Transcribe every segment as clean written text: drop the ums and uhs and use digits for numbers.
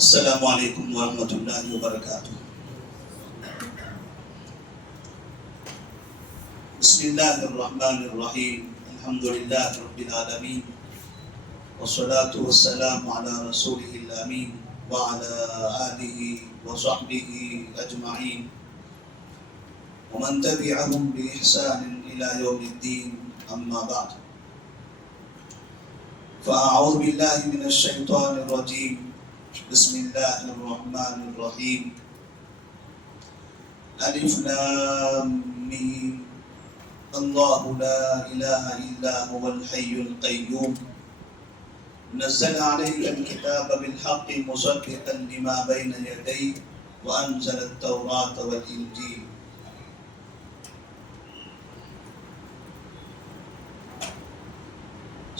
السلام علیکم ورحمۃ اللہ وبرکاتہ۔ بسم اللہ الرحمن الرحیم، الحمد للہ رب العالمین، والصلاة والسلام علی رسولہ الامین وعلی آلہ وصحبہ اجمعین ومن تبعهم بإحسان إلى يوم الدین، اما بعد فأعوذ باللہ من الشیطان الرجیم، بسم اللہ الرحمن الرحیم۔ الف لام میم، اللہ لا الہ الا هو الحی القیوم، نزل علیک الکتاب بالحق مصدقا لما بین یدیہ وانزل التوراۃ والانجیل۔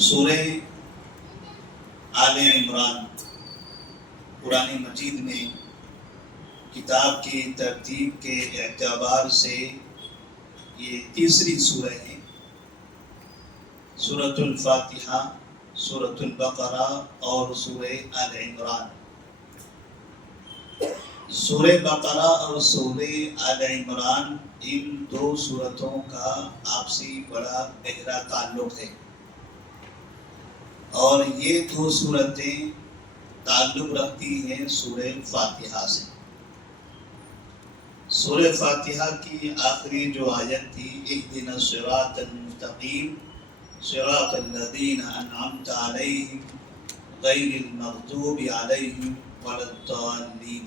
سورہ آل عمران قرآن مجید میں کتاب کی ترتیب کے اعتبار سے یہ تیسری سورہ ہے۔ سورۃ الفاتحہ، سورۃ البقرہ اور سورہ آل عمران۔ سورہ بقرہ اور سورہ آل عمران، ان دو سورتوں کا آپسی بڑا گہرا تعلق ہے، اور یہ دو سورتیں تعلق رکھتی ہیں سورہ فاتحہ سے۔ سورہ فاتحہ کی آخری جو آیت تھی، اهدنا الصراط المستقیم صراط الذین انعمت علیہم غیر المغضوب علیہم ولا الضالین،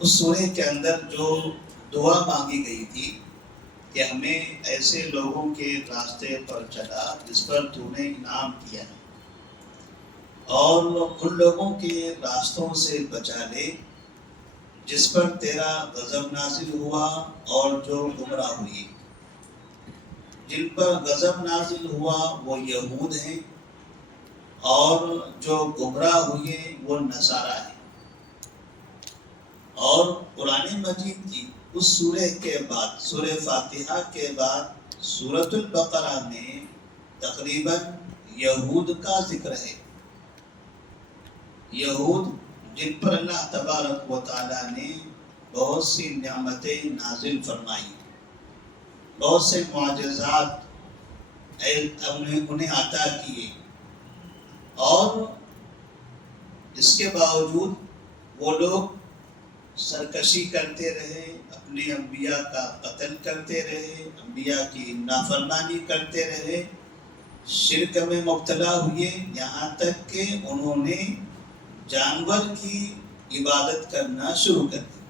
اس سورہ کے اندر جو دعا مانگی گئی تھی کہ ہمیں ایسے لوگوں کے راستے پر چلا جس پر تو نے انعام کیا ہے، اور ان لوگوں کے راستوں سے بچا لے جس پر تیرا غضب نازل ہوا اور جو گمراہ ہوئی۔ جن پر غضب نازل ہوا وہ یہود ہیں، اور جو گمراہ ہوئے وہ نصارہ ہیں۔ اور قرآن مجید کی اس سورہ کے بعد، سورہ فاتحہ کے بعد سورۃ البقرہ میں تقریباً یہود کا ذکر ہے۔ یہود جن پر اللہ تبارک و تعالیٰ نے بہت سی نعمتیں نازل فرمائی، بہت سے معجزات انہیں عطا کیے، اور اس کے باوجود وہ لوگ سرکشی کرتے رہے، اپنے انبیاء کا قتل کرتے رہے، انبیاء کی نافرمانی کرتے رہے، شرک میں مبتلا ہوئے، یہاں تک کہ انہوں نے جانور کی عبادت کرنا شروع کر دی۔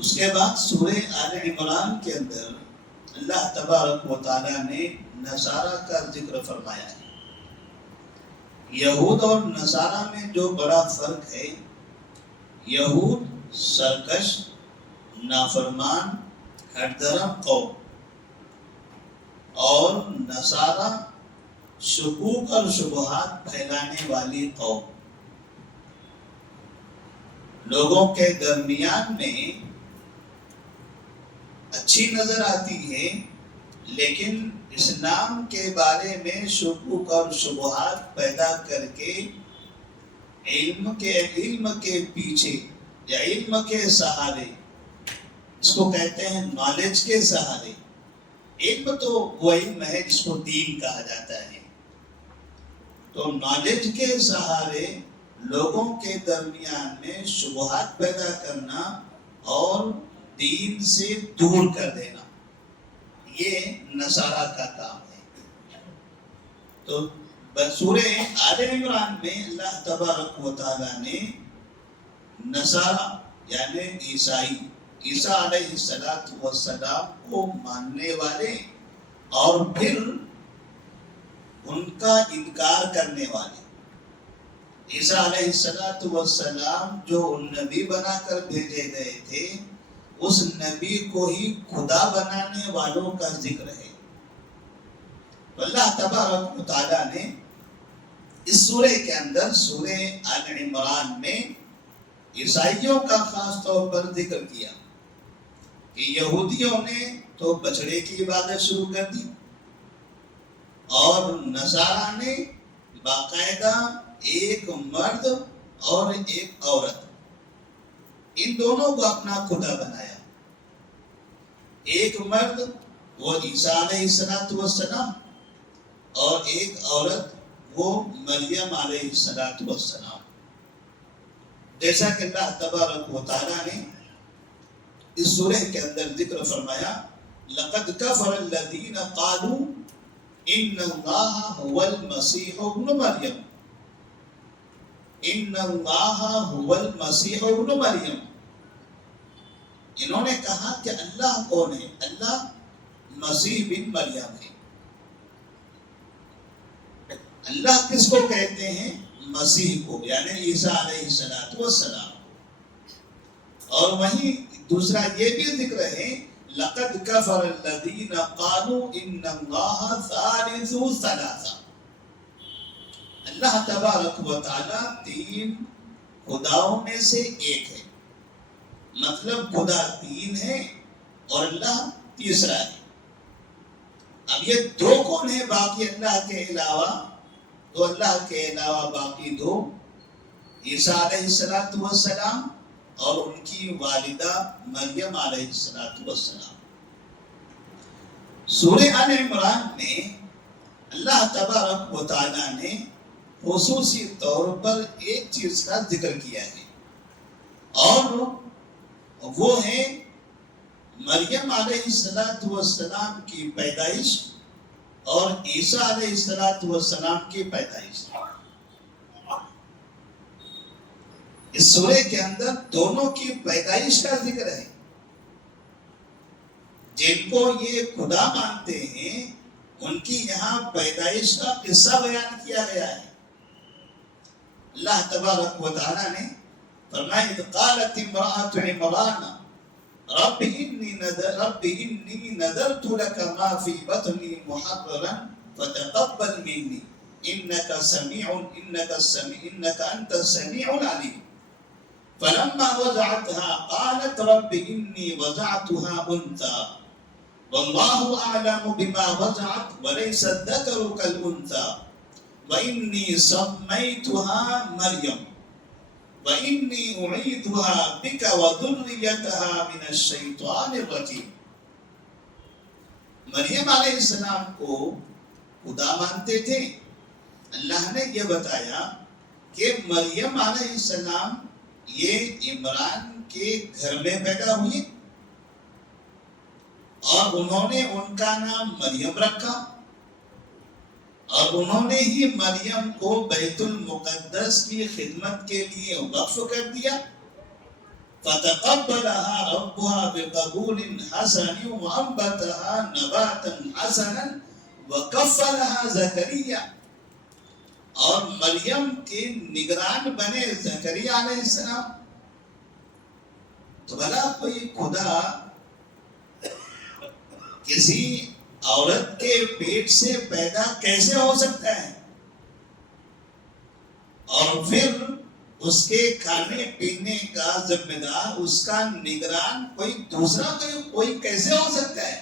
اس کے بعد سورہ آل عمران کے اندر اللہ تبارک و تعالیٰ نے نصارہ کا ذکر فرمایا ہے۔ یہود اور نصارہ میں جو بڑا فرق ہے، یہود سرکش، نافرمان، ہٹ درم قوم، اور نصارہ شکوک اور شبہات پھیلانے والی قوم۔ لوگوں کے درمیان میں اچھی نظر آتی ہے، لیکن اسلام کے بارے میں شکوک اور شبہات پیدا کر کے علم کے پیچھے یا علم کے سہارے، اس کو کہتے ہیں نالج کے سہارے۔ علم تو وہ علم ہے جس کو دین کہا جاتا ہے، تو نالج کے سہارے لوگوں کے درمیان میں شبہات پیدا کرنا اور دین سے دور کر دینا، یہ نصارہ کا کام ہے۔ تو سورہ آل عمران میں اللہ تبارک و تعالیٰ نے نصارہ یعنی عیسیٰ علیہ السلام کو ماننے والے اور پھر ان کا انکار کرنے والے، عیسیٰ علیہ السلام جو نبی بنا کر بھیجے گئے تھے، اس نبی کو ہی خدا بنانے والوں کا ذکر ہے۔ تو اللہ تبارک و تعالیٰ نے اس سورہ کے اندر، سورہ آل عمران میں عیسائیوں کا خاص طور پر ذکر کیا کہ یہودیوں نے تو بچڑے کی عبادت شروع کر دی، اور نصارہ نے باقاعدہ ایک مرد اور ایک عورت، ان دونوں کو اپنا خدا بنایا. ایک مرد وہ عیسیٰ علیہ السلام اور ایک عورت وہ مریم علیہ السلام. جیسا کہ اللہ تبارک و تعالیٰ نے اس سورہ کے اندر ذکر فرمایا لقد کفر الذین قالوا ان اللہ هو المسیح ابن مریم. ان اللہ هو المسیح ابن مریم. انہوں نے کہا کہ اللہ کون ہے؟ اللہ مسیح بن مریم ہے. اللہ کس کو کہتے ہیں؟ مسیح کو، یعنی عیسیٰ علیہ السلام. اور وہیں دوسرا یہ بھی ذکر ہے لقد کفر الذین قالوا ان اللہ ثالث ثلاثہ. اللہ تبارک و تعالیٰ تین خداؤں میں سے ایک ہے، مطلب خدا تین ہے اور اللہ تیسرا ہے. اب یہ دو کون ہیں باقی اللہ کے علاوہ؟ تو اللہ کے علاوہ باقی دو عیسیٰ علیہ السلام اور ان کی والدہ مریم علیہ السلام. سورہ آل عمران میں اللہ تبارک و تعالیٰ نے خصوصی طور پر ایک چیز کا ذکر کیا ہے، اور وہ ہے مریم علیہ السلام کی پیدائش اور عیسیٰ علیہ السلام کی پیدائش. اس سورہ کے اندر دونوں کی پیدائش کا ذکر ہے. جن کو یہ خدا مانتے ہیں ان کی یہاں پیدائش کا قصہ بیان کیا گیا ہے. اللہ تبارک و تعالیٰ نے فرمایا اذ قالت امرأة عمران رب انی نذرت لك ما في بطني محررا فتقبل مني انك انت السميع العليم. فلما وضعتها قالت رب اني وضعتها انثى والله اعلم بما وضعت وليس الذكر كالانثى واني سميتها مريم وَإِنِّي أُعِيذُهَا بِكَ وَذُرِّيَّتَهَا مِنَ الشَّيْطَانِ الرَّجِيمِ. مریم علیہ السلام کو خدا مانتے تھے. اللہ نے یہ بتایا کہ مریم علیہ السلام یہ عمران کے گھر میں پیدا ہوئی اور انہوں نے ان کا نام مریم رکھا اور انہوں نے ہی مریم کو بیت المقدس کی خدمت کے لیے وقف کر دیا. فَتَقَبَّلَهَا رَبُّهَا بِقَبُولٍ حَسَنٍ وَأَنبَتَهَا نَبَاتًا حَسَنًا وَكَفَّلَهَا زَكَرِيَّا. اور مریم کے نگران بنے زکریا علیہ السلام. تو بھلا کوئی خدا کسی عورت کے پیٹ سے پیدا کیسے ہو سکتا ہے؟ اور پھر اس کے کھانے پینے کا ذمہ دار، اس کا نگران کوئی دوسرا کوئی کیسے ہو سکتا ہے؟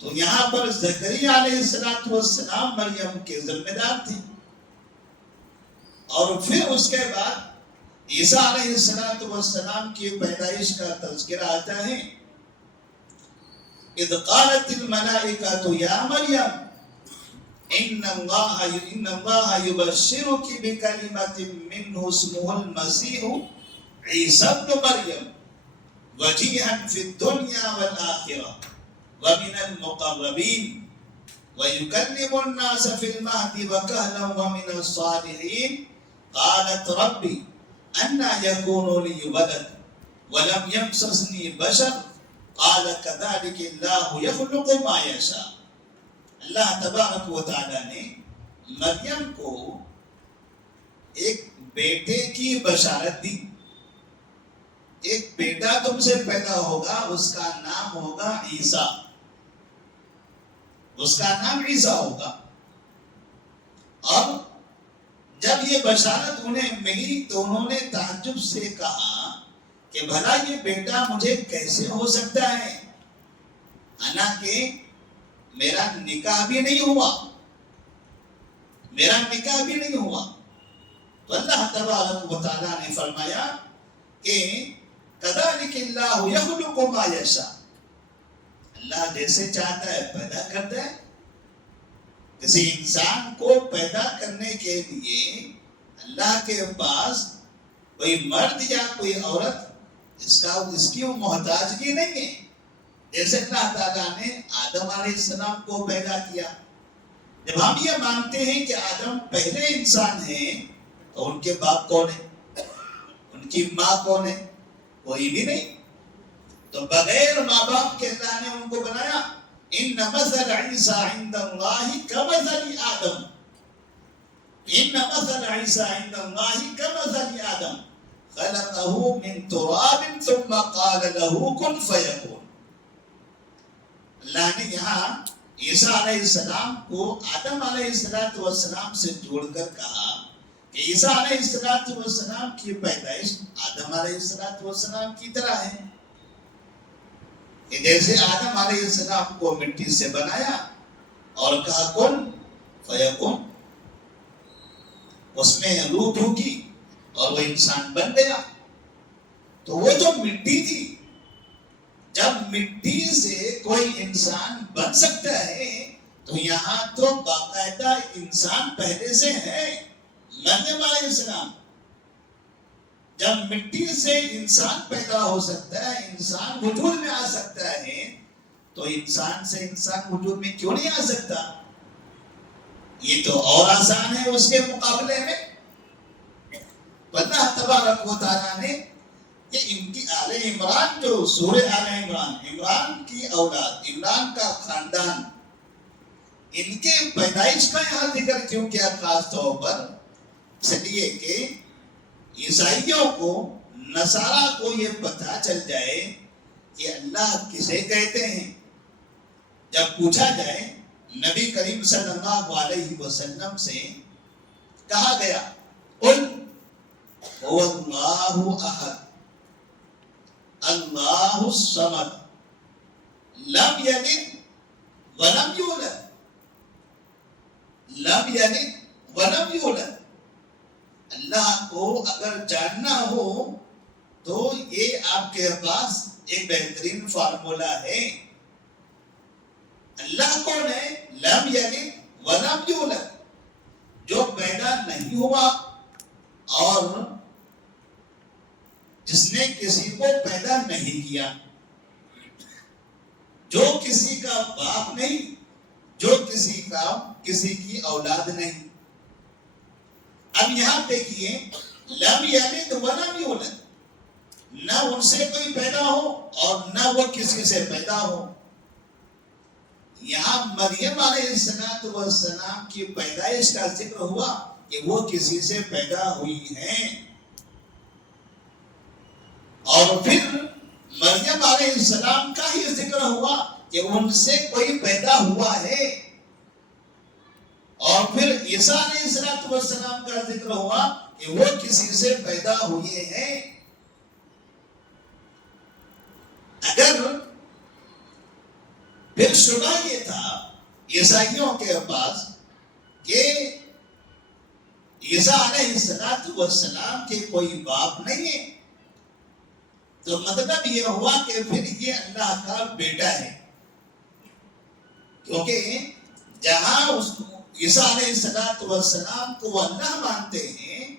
تو یہاں پر زکریا علیہ السلام مریم کے ذمہ دار تھے. اور پھر اس کے بعد عیسیٰ علیہ السلام کی پیدائش کا تذکرہ آتا ہے. اذ قالت الملائکۃ یا مریم ان اللہ یبشرک بکلمۃ منہ اسمہ المسیح عیسی ابن مریم وجیہا فی الدنیا والآخرہ ومن المقربین ویکلم الناس فی المہد وکہلا ومن الصالحین. قالت ربی انا یکون لی ولد ولم یمسسنی بشر قال كذلك الله يخلق ما يشاء. اللہ تبارک و تعالیٰ نے مریم کو ایک بیٹے کی بشارت دی. ایک بیٹا تم سے پیدا ہوگا، اس کا نام ہوگا عیسیٰ. اس کا نام عیسیٰ ہوگا. اور جب یہ بشارت انہیں ملی تو انہوں نے تعجب سے کہا کہ بھلا یہ بیٹا مجھے کیسے ہو سکتا ہے، حالانکہ میرا نکاح بھی نہیں ہوا، میرا نکاح بھی نہیں ہوا. تو اللہ تبارک و تعالیٰ نے فرمایا کہ کذالک اللہ یخلق ما یشاء، اللہ جیسے چاہتا ہے پیدا کرتا ہے. کسی انسان کو پیدا کرنے کے لیے اللہ کے پاس کوئی مرد یا کوئی عورت اس کی وہ محتاجگی نہیں ہے. جیسے اللہ تعالیٰ نے آدم علیہ السلام کو پیدا کیا. جب ہم یہ مانتے ہیں کہ آدم پہلے انسان ہیں تو ان کے باپ کون ہے؟ ان کی ماں کون ہے؟ کوئی بھی نہیں. تو بغیر ماں باپ کے اللہ نے ان کو بنایا. ان مثل عیسیٰ عند اللہ کمثل آدم، ان مثل عیسیٰ عند اللہ کمثل آدم خلقه من تراب ثم قال له كن فيكون. اللہ نے یہاں عیسیٰ علیہ السلام کو آدم علیہ السلام سے جوڑ کر کہا کہ عیسیٰ علیہ السلام کی پیدائش آدم علیہ السلام کی طرح ہے کہ جیسے آدم علیہ السلام کو مٹی سے بنایا اور کہا کن فیکن، اس میں روح ڈھونکی اور وہ انسان بن گیا. تو وہ جو مٹی تھی، جب مٹی سے کوئی انسان بن سکتا ہے تو یہاں تو باقاعدہ انسان پہلے سے ہے. مریم علیہ السلام، جب مٹی سے انسان پیدا ہو سکتا ہے، انسان وجود میں آ سکتا ہے، تو انسان سے انسان وجود میں کیوں نہیں آ سکتا؟ یہ تو اور آسان ہے اس کے مقابلے میں. اللہ تبارک و تعالیٰ نے کہ ان کی آل عمران، جو سورہ آل عمران، عمران کی اولاد، عمران کا خاندان، ان کے پیدائش کا یہاں ذکر کیوں کیا خاص طور پر؟ اس لیے کہ عیسائیوں کو، نصارہ کو یہ پتہ چل جائے کہ اللہ کسے کہتے ہیں. جب پوچھا جائے نبی کریم صلی اللہ علیہ وسلم سے کہا گیا قل هو اللہ احد اللہ الصمد لم یلد ولم یولد، لم یلد ولم یولد. اللہ کو اگر جاننا ہو تو یہ آپ کے پاس ایک بہترین فارمولا ہے. اللہ کون ہے؟ لم یلد ولم یولد، جو پیدا نہیں ہوا اور جس نے کسی کو پیدا نہیں کیا، جو کسی کا باپ نہیں، جو کسی کی اولاد نہیں. اب یہاں دیکھیے لم یلد ولم یولد، نہ ان سے کوئی پیدا ہو اور نہ وہ کسی سے پیدا ہو. یہاں مریم علیہ السلام کی پیدائش کا ذکر ہوا کہ وہ کسی سے پیدا ہوئی ہیں، اور پھر مریم علیہ السلام کا ہی ذکر ہوا کہ ان سے کوئی پیدا ہوا ہے، اور پھر عیسیٰ علیہ السلام کا ذکر ہوا کہ وہ کسی سے پیدا ہوئے ہیں. اگر پھر شبہ یہ تھا عیسائیوں کے پاس کہ عیسیٰ علیہ السلام کے کوئی باپ نہیں ہے، تو مطلب یہ ہوا کہ پھر یہ اللہ کا بیٹا ہے. کیونکہ جہاں عیسیٰ علیہ السلام کو اللہ مانتے ہیں،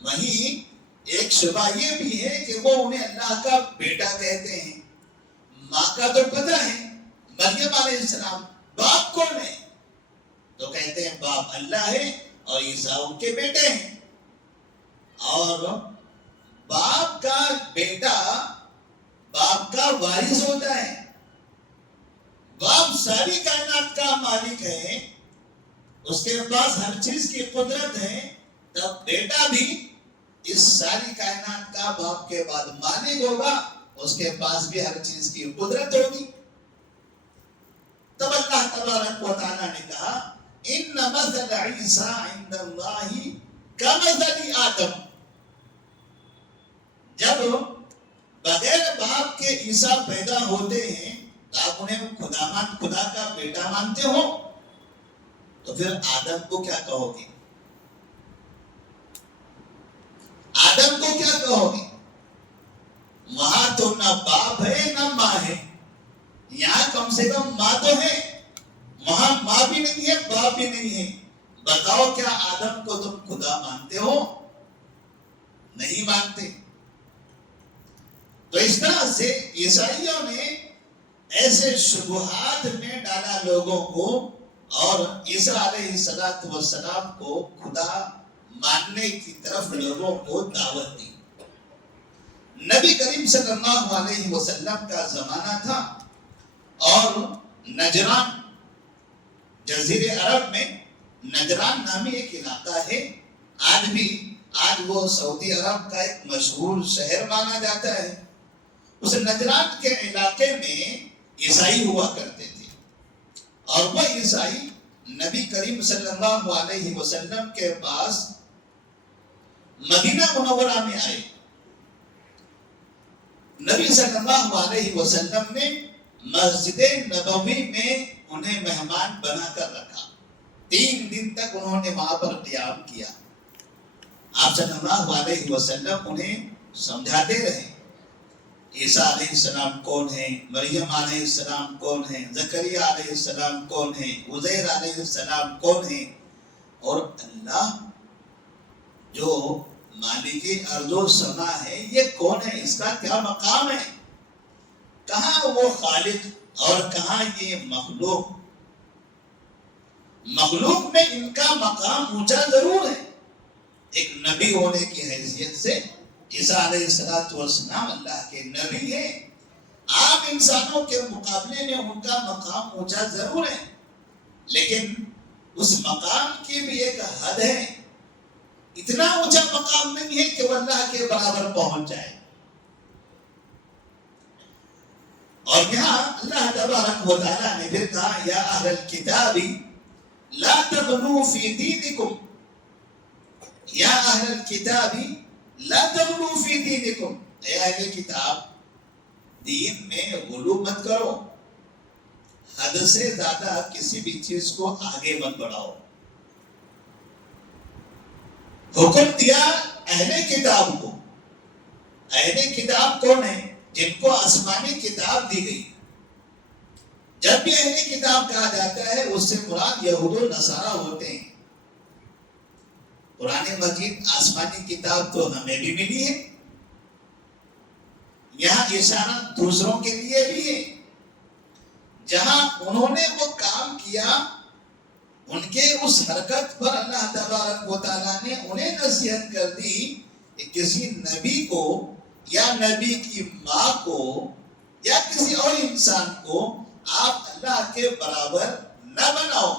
وہیں ایک شبہ یہ بھی ہے کہ وہ انہیں اللہ کا بیٹا کہتے ہیں. ماں کا تو پتہ ہے مریم علیہ السلام، باپ کون ہے؟ تو کہتے ہیں باپ اللہ ہے اور عیسیٰ ان کے بیٹے ہیں. اور باپ کا بیٹا باپ کا وارث ہوتا ہے. باپ ساری کائنات کا مالک ہے، اس کے پاس ہر چیز کی قدرت ہے، تب بیٹا بھی اس ساری کائنات کا باپ کے بعد مالک ہوگا، اس کے پاس بھی ہر چیز کی قدرت ہوگی. تب اللہ تبارک و تعالیٰ نے کہا ان مثل عیسیٰ عند اللہ کمثل آدم. جب بغیر باپ کے عیسیٰ پیدا ہوتے ہیں تو آپ انہیں خدا کا بیٹا مانتے ہو، تو پھر آدم کو کیا کہو گے؟ کہو گے؟ وہاں تو نہ باپ ہے نہ ماں ہے، یہاں کم سے کم ماں تو ہے، وہاں ماں بھی نہیں ہے باپ بھی نہیں ہے. بتاؤ کیا آدم کو تم خدا مانتے ہو؟ نہیں مانتے. تو اس طرح سے عیسائیوں نے ایسے شبہات میں ڈالا لوگوں کو، اور عیسیٰ علیہ السلام کو خدا ماننے کی طرف لوگوں کو دعوت دی. نبی کریم صلی اللہ علیہ وسلم کا زمانہ تھا، اور نجران، جزیرے عرب میں نجران نامی ایک علاقہ ہے. آج وہ سعودی عرب کا ایک مشہور شہر مانا جاتا ہے. اس نجران کے علاقے میں عیسائی ہوا کرتے تھے، اور وہ عیسائی نبی کریم صلی اللہ علیہ وسلم کے پاس مدینہ منورہ میں آئے. نبی صلی اللہ علیہ وسلم نے مسجد نبوی میں انہیں مہمان بنا کر رکھا. 3 دن تک انہوں نے وہاں پر قیام کیا. آپ صلی اللہ علیہ وسلم انہیں سمجھاتے رہے عیسیٰ علیہ السلام کون ہیں، مریم علیہ السلام کون ہیں، زکریا علیہ السلام کون ہیں، عزیر علیہ السلام کون ہیں، اور اللہ جو مالک ارض و سما ہے یہ کون ہے، اس کا کیا مقام ہے، کہاں وہ خالق اور کہاں یہ مخلوق. مخلوق میں ان کا مقام اونچا ضرور ہے، ایک نبی ہونے کی حیثیت سے عیسیٰ علیہ السلام اللہ کے نبی ہیں. عام انسانوں کے مقابلے میں ان کا مقام اونچا ضرور ہے، لیکن اس مقام کی بھی ایک حد ہے. اتنا اونچا مقام نہیں ہے کہ وہ اللہ کے برابر پہنچ جائے. اور یہاں اللہ تبارک و تعالیٰ نے پھر کہا یا اہل الکتاب لا تغلوا فی دینکم، یا اہل الکتاب لا تغلوا فی دینکم، اے اہل کتاب دین میں غلو مت کرو، حد سے زیادہ کسی بھی چیز کو آگے مت بڑھاؤ. حکم دیا اہل کتاب کو. اہل کتاب کون ہے؟ جن کو آسمانی کتاب دی گئی. جب بھی اہل کتاب کہا جاتا ہے اس سے مراد یہود و نصارہ ہوتے ہیں. قرآن مجید آسمانی کتاب تو ہمیں بھی ملی ہے، یہاں اشارہ دوسروں کے لیے بھی ہے. جہاں انہوں نے وہ کام کیا، ان کے اس حرکت پر اللہ تبارک و تعالیٰ نے انہیں نصیحت کر دی کہ کسی نبی کو یا نبی کی ماں کو یا کسی اور انسان کو آپ اللہ کے برابر نہ بناؤ.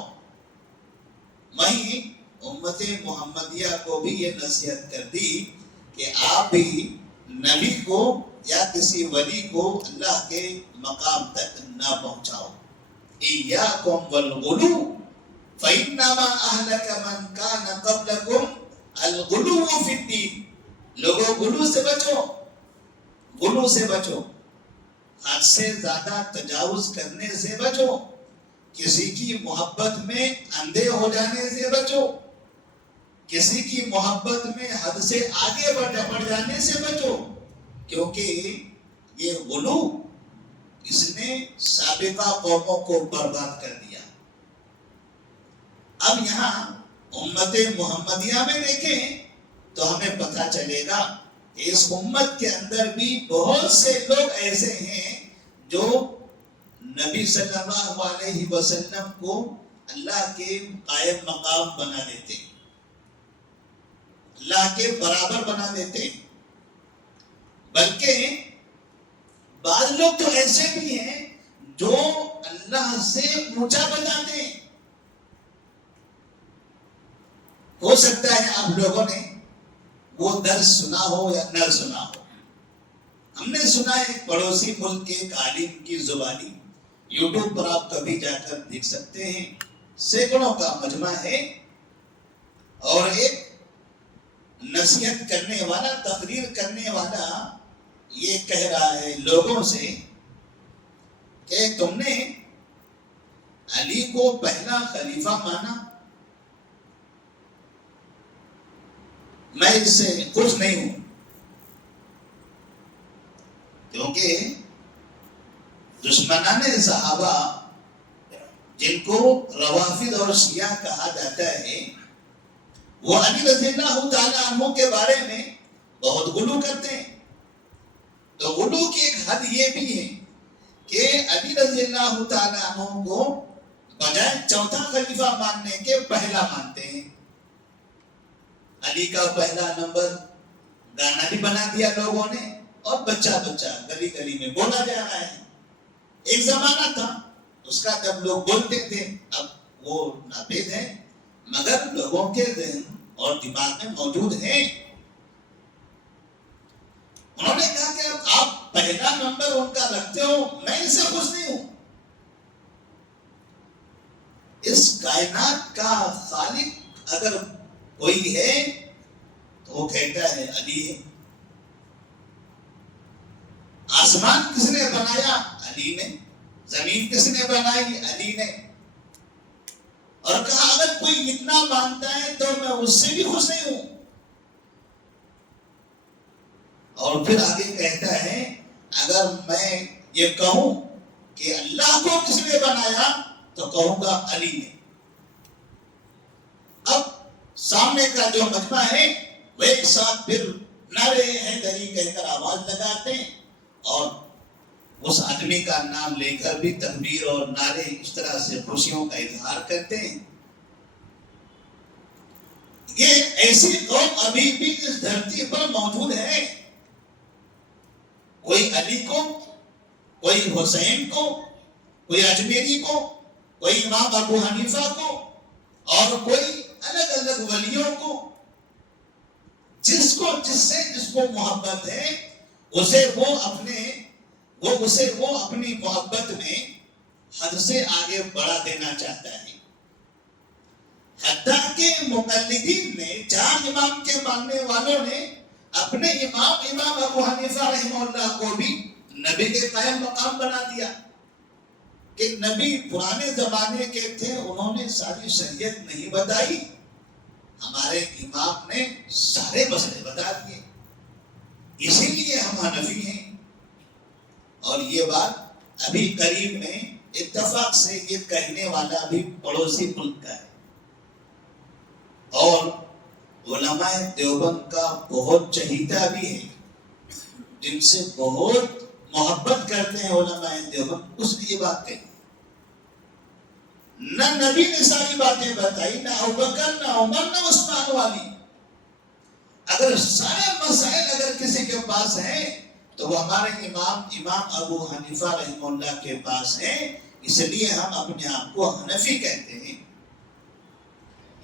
وہیں امت محمدیہ کو بھی یہ نصیحت کر دی کہ آپ بھی نبی کو یا کسی ولی کو اللہ کے مقام تک نہ پہنچاؤ. ایاکم والغلو فإنما أهلك من كان قبلكم الغلو في الدين. لوگوں غلو سے بچو، غلو سے بچو، حد سے زیادہ تجاوز کرنے سے بچو، کسی کی محبت میں اندھے ہو جانے سے بچو، کسی کی محبت میں حد سے آگے بڑھ جانے سے بچو، کیونکہ یہ غلو اس نے سابقہ قوموں کو برباد کر دیا. اب یہاں امت محمدیہ میں دیکھیں تو ہمیں پتہ چلے گا کہ اس امت کے اندر بھی بہت سے لوگ ایسے ہیں جو نبی صلی اللہ علیہ وسلم کو اللہ کے قائم مقام بنا دیتے، اللہ کے برابر بنا دیتے. بلکہ بعض لوگ تو ایسے بھی ہیں جو اللہ سے اونچا بتاتے ہیں. ہو سکتا ہے آپ لوگوں نے وہ درس سنا ہو یا نہ سنا ہو. ہم نے سنا ہے پڑوسی ملک کے ایک عالم کی زبانی، یوٹیوب پر آپ کبھی جا کر دیکھ سکتے ہیں، سینکڑوں کا مجمع ہے، اور ایک نصیحت کرنے والا، تقریر کرنے والا یہ کہہ رہا ہے لوگوں سے کہ تم نے علی کو پہلا خلیفہ مانا، میں اس سے خوش نہیں ہوں. کیونکہ دشمنان صحابہ جن کو روافض اور شیعہ کہا جاتا ہے وہ علی رضی اللہ تعالیٰ عنہ کے بارے میں بہت غلو کرتے ہیں. تو غلو کی ایک حد یہ بھی ہے کہ علی رضی اللہ تعالیٰ عنہ کو بجائے چوتھا خلیفہ ماننے کے پہلا مانتے ہیں. علی کا پہلا نمبر گانا بھی بنا دیا لوگوں نے اور بچہ بچہ گلی گلی میں بولا جا رہا ہے. ایک زمانہ تھا اس کا جب لوگ بولتے تھے، اب وہ ناپید ہے مگر لوگوں کے ذہن اور دماغ میں موجود ہیں. انہوں نے کہا کہ اب آپ پہلا نمبر ان کا رکھتے ہو، میں اس سے خوش نہیں ہوں. اس کائنات کا خالق اگر کوئی ہے تو وہ کہتا ہے علی ہے. آسمان کس نے بنایا؟ علی نے. زمین کس نے بنائی؟ علی نے. اور کہا اگر کوئی اتنا مانتا ہے تو میں اس سے بھی خوش نہیں ہوں. اور پھر آگے کہتا ہے اگر میں یہ کہوں کہ اللہ کو کس نے بنایا تو کہوں گا علی نے. اب سامنے کا جو مجمع ہے وہ ایک ساتھ پھر نعرے حیدری کہہ کر آواز لگاتے ہیں اور اس آدمی کا نام لے کر بھی تکبیر اور نعرے اس طرح سے خوشیوں کا اظہار کرتے ہیں. یہ ایسی قوم ابھی بھی اس دھرتی پر موجود ہے. کوئی علی کو، کوئی حسین کو، کوئی اجمیری کو، کوئی امام ابو حنیفہ کو اور کوئی الگ الگ ولیوں کو. جس کو محبت ہے اسے وہ اپنی محبت میں حد سے آگے بڑھا دینا چاہتا ہے. حتیٰ کہ مقلدین نے، چار امام کے ماننے والوں نے اپنے امام ابو حنیفہ رحمہ اللہ کو بھی نبی کے قائم مقام بنا دیا کہ نبی پرانے زمانے کے تھے، انہوں نے ساری شریعت نہیں بتائی، ہمارے امام نے سارے مسئلے بتا دیے، اسی لیے ہم حنفی ہیں. اور یہ بات ابھی قریب میں اتفاق سے یہ کہنے والا بھی پڑوسی ملک کا ہے. اور علماء دیوبند کا بہت چہیتا بھی ہے، جن سے بہت محبت کرتے ہیں علماء دیوبند، اس نے یہ بات کہی. نہ نبی نے ساری باتیں بتائی، نہ ابوبکر، نہ عمر، نہ عثمان والی. اگر سارے مسائل اگر کسی کے پاس ہیں تو وہ ہمارے امام ابو حنیفہ رحمہ اللہ کے پاس ہیں، اس لیے ہم اپنے آپ کو حنفی کہتے ہیں.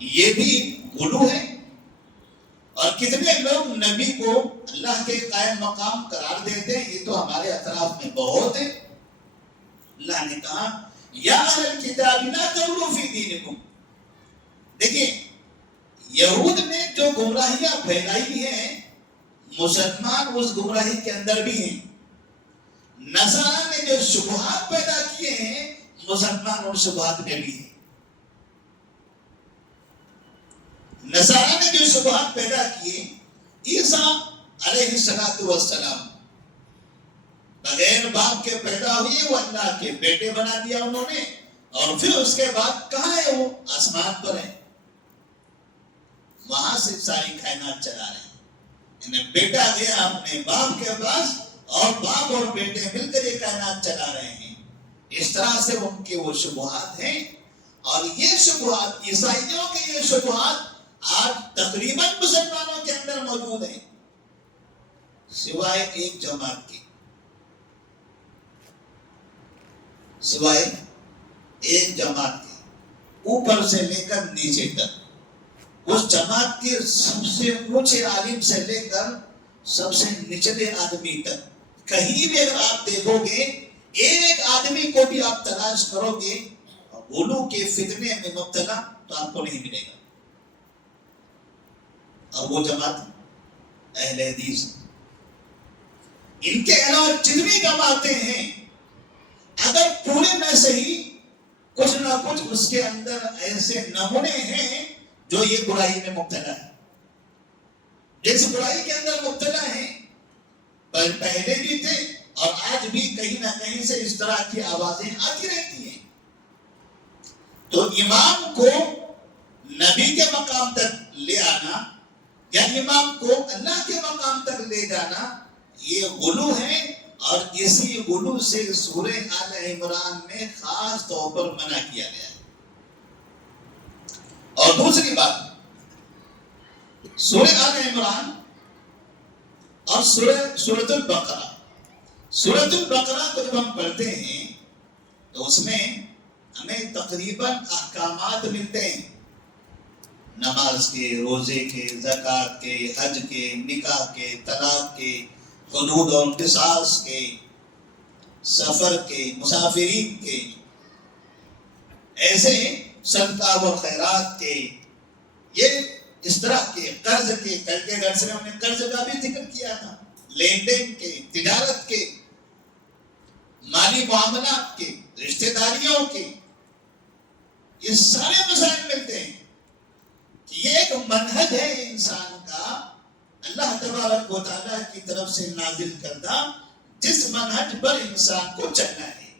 یہ بھی غلو ہے. اور کتنے لوگ نبی کو اللہ کے قائم مقام قرار دیتے ہیں، یہ تو ہمارے اطراف میں بہت ہے. اللہ نے کہا یا اہل الکتاب لا تغلوا فی دینکم. دیکھیں یہود نے جو گمراہیاں پھیلائی ہیں، مسلمان اس گمراہی کے اندر بھی ہیں. نصارہ نے جو شبہات پیدا کیے ہیں، مسلمان ان شبہات میں بھی ہیں. نصارہ نے جو شبہات پیدا کیے، عیسیٰ علیہ السلام بغیر باپ کے پیدا ہوئے، وہ اللہ کے بیٹے بنا دیا انہوں نے. اور پھر اس کے بعد کہاں ہے؟ وہ آسمان پر ہے، وہاں سے ساری کائنات چلا رہے ہیں. انہیں بیٹا گیا اپنے باپ کے پاس اور باپ اور بیٹے مل کر یہ کائنات چلا رہے ہیں. اس طرح سے ان کے وہ شبہات ہیں. اور یہ شبہات، عیسائیوں کے یہ شبہات آج تقریباً مسلمانوں کے اندر موجود ہیں، سوائے ایک جماعت کی. سوائے ایک جماعت کے، اوپر سے لے کر نیچے تک، اس جماعت کے سب سے اونچے عالم سے لے کر سب سے نچلے آدمی تک، کہیں بھی اگر آپ دیکھو گے، ایک آدمی کو بھی آپ تلاش کرو گے غلو کے فتنے میں مبتلا تو آپ کو نہیں ملے گا. اور وہ جماعت اہل حدیث. ان کے علاوہ جتنی جماعتیں ہیں، اگر پورے میں صحیح کچھ نہ کچھ اس کے اندر ایسے نمونے ہیں جو یہ برائی میں مبتلا ہے. جس برائی کے اندر مبتلا ہیں پہلے بھی تھے اور آج بھی کہیں نہ کہیں سے اس طرح کی آوازیں آتی رہتی ہیں. تو امام کو نبی کے مقام تک لے آنا یا امام کو اللہ کے مقام تک لے جانا یہ غلو ہے، اور اسی غلو سے سورہ آل عمران میں خاص طور پر منع کیا گیا ہے. اور دوسری بات، سورہ آل عمران اور سورۃ البقرہ، سورۃ البقرہ کو جب ہم پڑھتے ہیں تو اس میں ہمیں تقریباً احکامات ملتے ہیں، نماز کے، روزے کے، زکوٰۃ کے، حج کے، نکاح کے، طلاق کے، حدود اور قصاص کے، سفر کے، مسافرین کے، ایسے صدقہ و خیرات کے، یہ اس طرح کے قرض کے، کل کے درس میں ہم نے قرض کا بھی ذکر کیا تھا، لین دین کے، تجارت کے، مالی معاملات کے، رشتہ داریوں کے، یہ سارے مسائل ملتے ہیں کہ یہ ایک منہج ہے انسان کا، اللہ تبارک و تعالیٰ کی طرف سے نازل کردہ، جس منہج پر انسان کو چلنا ہے.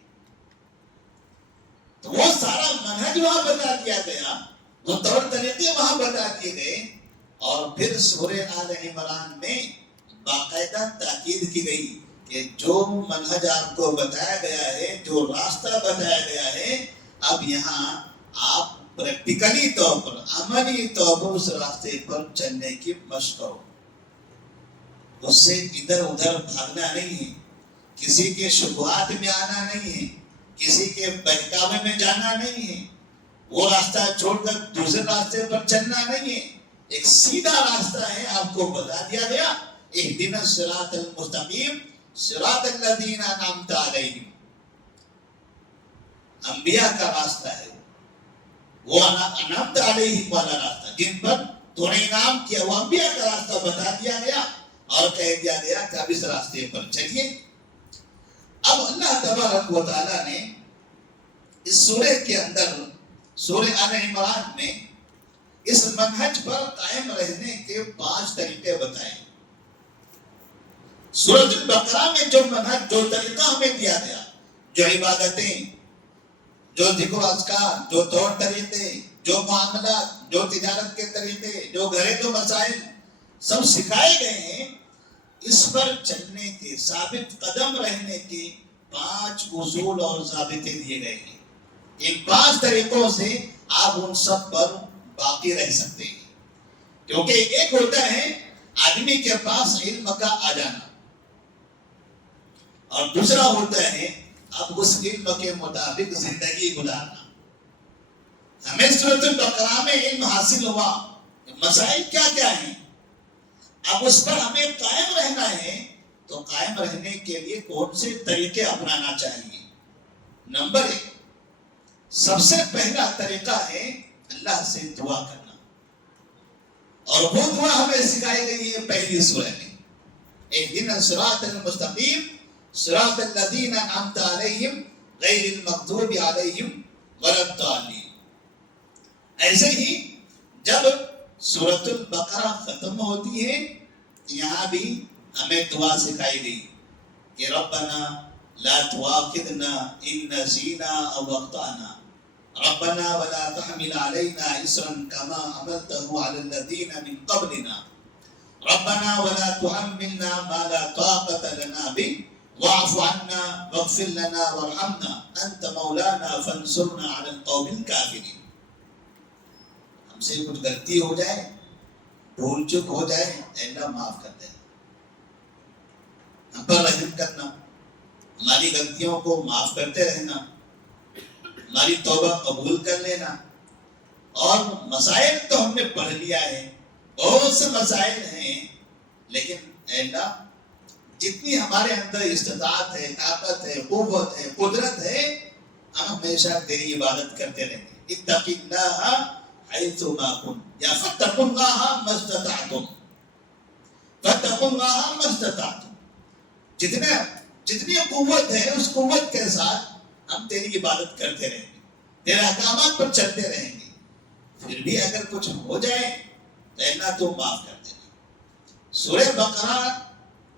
تو وہ سارا منہج وہاں بتا دیا گیا، وہ طور طریقے وہاں بتا دیے گئے، اور پھر سورہ آل عمران میں باقاعدہ تاکید کی گئی کہ جو منہج آپ کو بتایا گیا ہے، جو راستہ بتایا گیا ہے، اب یہاں آپ پریکٹیکلی طور پر، عملی طور پر اس راستے پر چلنے کی مشق کرو. اس سے ادھر ادھر بھاگنا نہیں ہے، کسی کے شبہات میں آنا نہیں ہے، کسی کے بہکاوے میں جانا نہیں ہے، وہ راستہ چھوڑ کر دوسرے راستے پر چلنا نہیں ہے. ایک سیدھا راستہ ہے، آپ کو بتا دیا گیا، اہدنا الصراط المستقیم صراط الذین انعمت علیہم. انبیاء کا راستہ ہے وہ، انعمت علیہم والا راستہ، جن پر تو نے انعام کیا، وہ انبیاء کا راستہ بتا دیا گیا اور کہہ دیا گیا کہ اب اس راستے پر چلیے. اب اللہ تبارک و تعالیٰ نے اس سورہ کے اندر، سورہ آل عمران میں، اس منہج پر قائم رہنے کے 5 طریقے بتائے. سورۃ البقرہ میں جو منہج، جو طریقہ ہمیں دیا گیا، جو عبادتیں، جو ذکر و اذکار، جو طور طریقے، جو معاملات، جو تجارت کے طریقے، جو گھریلو مسائل سب سکھائے گئے ہیں، اس پر چلنے کے، ثابت قدم رہنے کے 5 اصول اور ضابطے دیے گئے ہیں. ان 5 طریقوں سے آپ ان سب پر باقی رہ سکتے ہیں. کیونکہ ایک ہوتا ہے آدمی کے پاس علم کا آ جانا، اور دوسرا ہوتا ہے اب اس علم کے مطابق زندگی گزارنا. ہمیں سورۃ البقرہ میں علم حاصل ہوا، مسائل کیا کیا ہیں، اب اس پر ہمیں قائم رہنا ہے. تو قائم رہنے کے لیے کون سے طریقے اپنانا چاہیے؟ نمبر 1، سب سے پہلا طریقہ ہے اللہ سے دعا کرنا، اور وہ دعا ہمیں سکھائی گئی ہے پہلی سورہ میں، اہدنا الصراط المستقیم صراط الذین انعمت علیہم غیر المغضوب علیہم ولا الضالین. ایسے ہی جب سورۃ البقرہ ختم ہوتی ہے، یہاں بھی ہمیں دعا سکھائی گئی کہ ربنا لا تؤاخذنا ان نسینا او اخطأنا ربنا ولا تحمل علينا إصرا كما حملته على الذين من قبلنا ربنا ولا تحملنا ما لا طاقة لنا به واعف عنا واغفر لنا وارحمنا أنت مولانا فانصرنا على القوم الكافرين. ہم سے کچھ غلطی ہو جائے، بھول چک ہو جائے، اللہ معاف کر دے، ہم پر رحم کرنا، ہماری غلطیوں کو معاف کرتے رہنا، ہماری توبہ قبول کر لینا. اور مسائل تو ہم نے پڑھ لیا ہے، بہت سے مسائل ہیں، لیکن اے اللہ جتنی ہمارے اندر استطاعت ہے، طاقت ہے، قوت ہے، قدرت ہے، ہم ہمیشہ تیری عبادت کرتے رہیں گے. اتق اللہ حیث ما کنت، یا فاتقوا اللہ ما استطعتم، فاتقوا اللہ ما استطعتم. جتنی قوت ہے اس قوت کے ساتھ ہم تیری عبادت کرتے رہیں گے، تیرے احکامات پر چلتے رہیں گے. پھر بھی اگر کچھ ہو جائے تو اللہ تو معاف کر دینا. سورہ بقرہ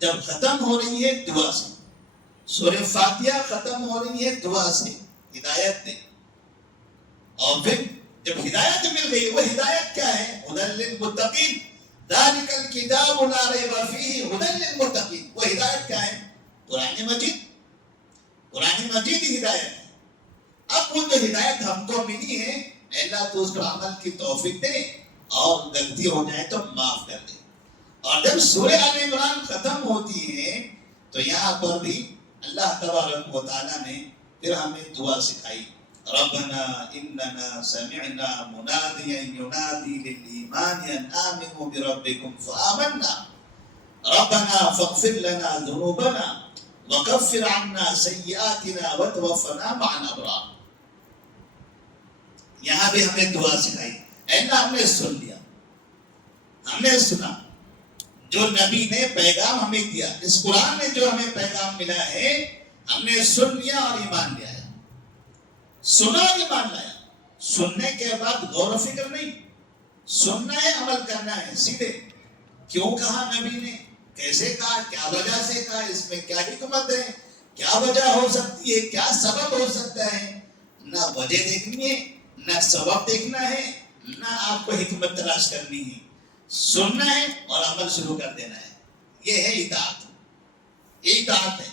جب ختم ہو رہی ہے دعا سے، سورہ فاتحہ ختم ہو رہی ہے دعا سے، ہدایت دے، اور پھر جب ہدایت مل گئی، وہ ہدایت کیا ہے؟ ہدی للمتقین، ذالک الکتاب لا ریب فیہ ہدی للمتقین۔ وہ ہدایت کیا ہے؟ قرآن مجید، قرآن مجید ہدایت ہے۔ اب وہ جو ہدایت ہم کو ملی ہے، اللہ تو اس پر عمل کی توفیق دے، اور غلطی ہو جائے تو معاف کر دے۔ اور جب سورہ آل عمران ختم ہوتی ہے تو یہاں پر بھی اللہ تبارک و تعالیٰ نے پھر ہمیں دعا سکھائی، ربنا اننا سمعنا منادیا ینادی للایمان ان آمنوا بربکم فآمنا ربنا فاغفر لنا ذنوبنا وکفر عنا سیئاتنا وتوفنا مع الابرار۔ یہاں بھی ہمیں دعا سکھائی، اے اللہ ہم نے سن لیا، ہم نے سنا جو نبی نے پیغام ہمیں دیا، اس قرآن نے جو ہمیں پیغام ملا ہے، ہم نے سن لیا اور ایمان لیا ہے۔ سنا اور ایمان لایا، سننے کے بعد غور و فکر نہیں، سننا ہے عمل کرنا ہے سیدھے۔ کیوں کہا نبی نے، کیسے کہا، کیا وجہ سے کہا، اس میں کیا حکمت ہے، کیا وجہ ہو سکتی ہے، کیا سبب ہو سکتا ہے۔ نہ وجہ دیکھنی ہے، نہ سبب دیکھنا ہے، نہ آپ کو حکمت تلاش کرنی ہے، سننا ہے اور عمل شروع کر دینا ہے۔ یہ ہے اطاعت، یہ اطاعت ہے۔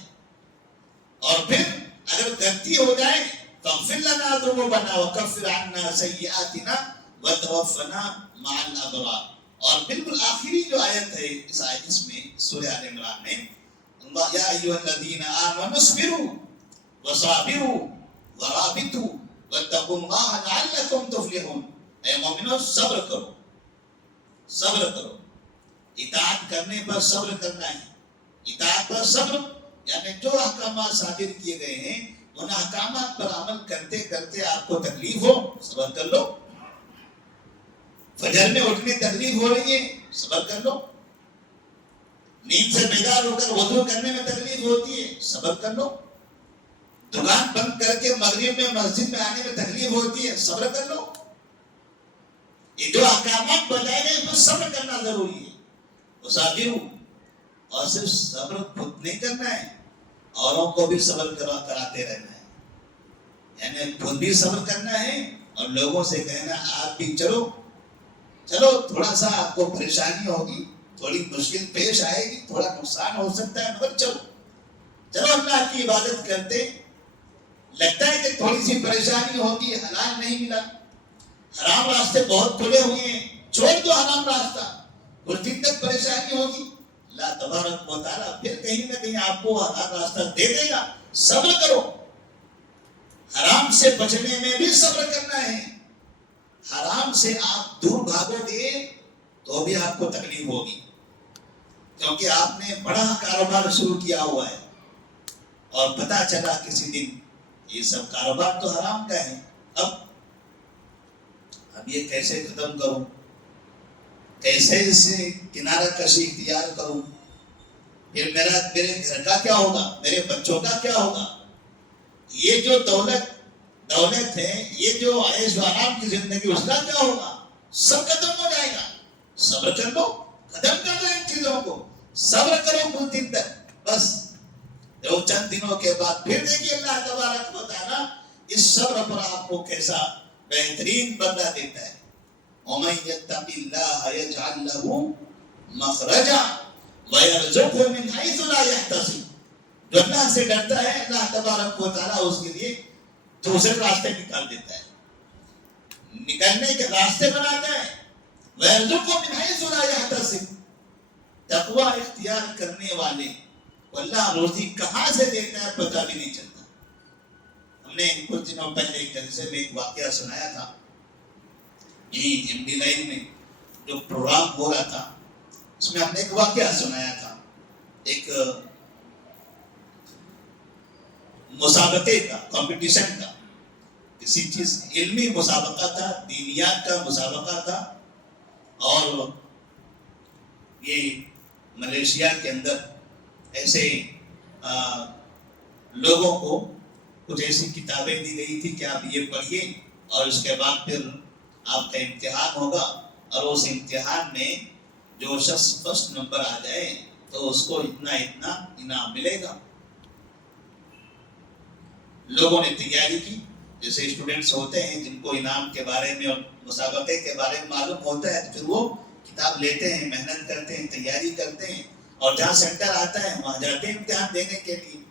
اور پھر اگر غلطی ہو جائے فاغفر لنا ذنوبنا وکفر عنا سیئاتنا وتوفنا مع الابرار۔ اور بالکل آخری جو آیت ہے اس میں سورہ آل عمران میں، اللہ یا ایھا الذین آمنوا اصبروا وصابروا ورابطوا واتقوا اللہ لعلکم تفلحون۔ اے مومنو صبر کرو، صبر کرو، اطاعت کرنے پر صبر کرنا ہے۔ اطاعت پر صبر یعنی جو احکامات صادر کیے گئے ہیں ان احکامات پر عمل کرتے کرتے آپ کو تکلیف ہو، صبر کر لو۔ فجر میں اٹھنے تکلیف ہو رہی ہے، صبر کر لو۔ نیند سے بیدار ہو کر وضو کرنے میں تکلیف ہوتی ہے، صبر کر لو۔ دکان بند کر کے مغرب میں مسجد میں آنے میں تکلیف ہوتی ہے، صبر کر لو۔ یہ جو احکامات بتائے گئے اس پر صبر کرنا ضروری ہے۔ وصابروا، اور صرف صبر خود نہیں کرنا ہے، اوروں کو بھی صبر کراتے رہنا ہے۔ یعنی خود بھی صبر کرنا ہے اور لوگوں سے کہنا آپ بھی چلو، چلو تھوڑا سا آپ کو پریشانی ہوگی، تھوڑی مشکل پیش آئے گی، تھوڑا نقصان ہو سکتا ہے، مگر چلو چلو اللہ کی عبادت کرتے۔ لگتا ہے کہ تھوڑی سی پریشانی ہوگی، حلال نہیں ملا، حرام راستے بہت کھلے ہوئے ہیں، چھوڑ دو حرام راستہ، کچھ دن تک پریشانی ہوگی، اللہ تبارک و تعالیٰ پھر کہیں نہ کہیں آپ کو حلال راستہ دے دے گا۔ صبر کرو، حرام سے بچنے میں بھی صبر کرنا ہے۔ حرام سے آپ دور بھاگو گے تو بھی آپ کو تکلیف ہوگی، کیونکہ آپ نے بڑا کاروبار شروع کیا ہوا ہے اور پتہ چلا کسی دن یہ سب کاروبار تو حرام کا ہے، اب یہ کیسے ختم کروں، کیسے اس سے کنارہ کشی اختیار کروں، پھر میرے گھر کا کیا ہوگا، میرے بچوں کا کیا ہوگا، یہ جو دولت ہے، یہ جو عیش و آرام کی زندگی، اس کا کیا ہوگا، سب ختم ہو جائے گا۔ صبر کر لو، ختم کر دو ان چیزوں کو، صبر کرو کچھ دن تک، بس جو چند دنوں کے بعد پھر دیکھیے اللہ تبارک و تعالیٰ اس صبر پر آپ کو کیسا بہترین بدلہ دیتا ہے۔ وَمَن يَتَّقِ اللَّهَ يَجْعَل لَّهُ مَخْرَجًا وَيَرْزُقْهُ مِنْ حَيْثُ لَا يَحْتَسِبُ۔ جو اللہ سے ڈرتا ہے اللہ تبارک و تعالیٰ اس کے لیے دوسرے راستے نکال دیتا ہے، نکلنے کے راستے بناتا ہے۔ وَيَرْزُقْهُ مِنْ حَيْثُ لَا يَحْتَسِبُ۔ تقویٰ اختیار کرنے والے کو اللہ روزی کہاں سے دیتا ہے پتہ بھی نہیں چلتا۔ ہم نے کچھ دنوں پہلے ایک جلسے میں ایک واقعہ سنایا تھا، ایم ڈی لائن میں جو پروگرام ہو رہا تھا اس میں ہم نے ایک واقعہ سنایا تھا، ایک مسابقے کا، کمپٹیشن کا، کسی چیز علمی مسابقہ تھا، دینیات کا مسابقہ تھا، اور یہ ملیشیا کے اندر ایسے لوگوں کو کچھ ایسی کتابیں دی گئی تھی کہ آپ یہ پڑھیے اور اس کے بعد پھر آپ کا امتحان ہوگا، اور اس امتحان میں جو شخص فرسٹ نمبر آ جائے تو اس کو اتنا انعام ملے گا۔ لوگوں نے تیاری کی. جیسے اسٹوڈنٹس ہوتے ہیں جن کو انعام کے بارے میں اور مسابقے کے بارے میں معلوم ہوتا ہے، پھر وہ کتاب لیتے ہیں، محنت کرتے ہیں، تیاری کرتے ہیں، اور جہاں سینٹر آتا ہے وہاں جاتے ہیں امتحان دینے کے لیے.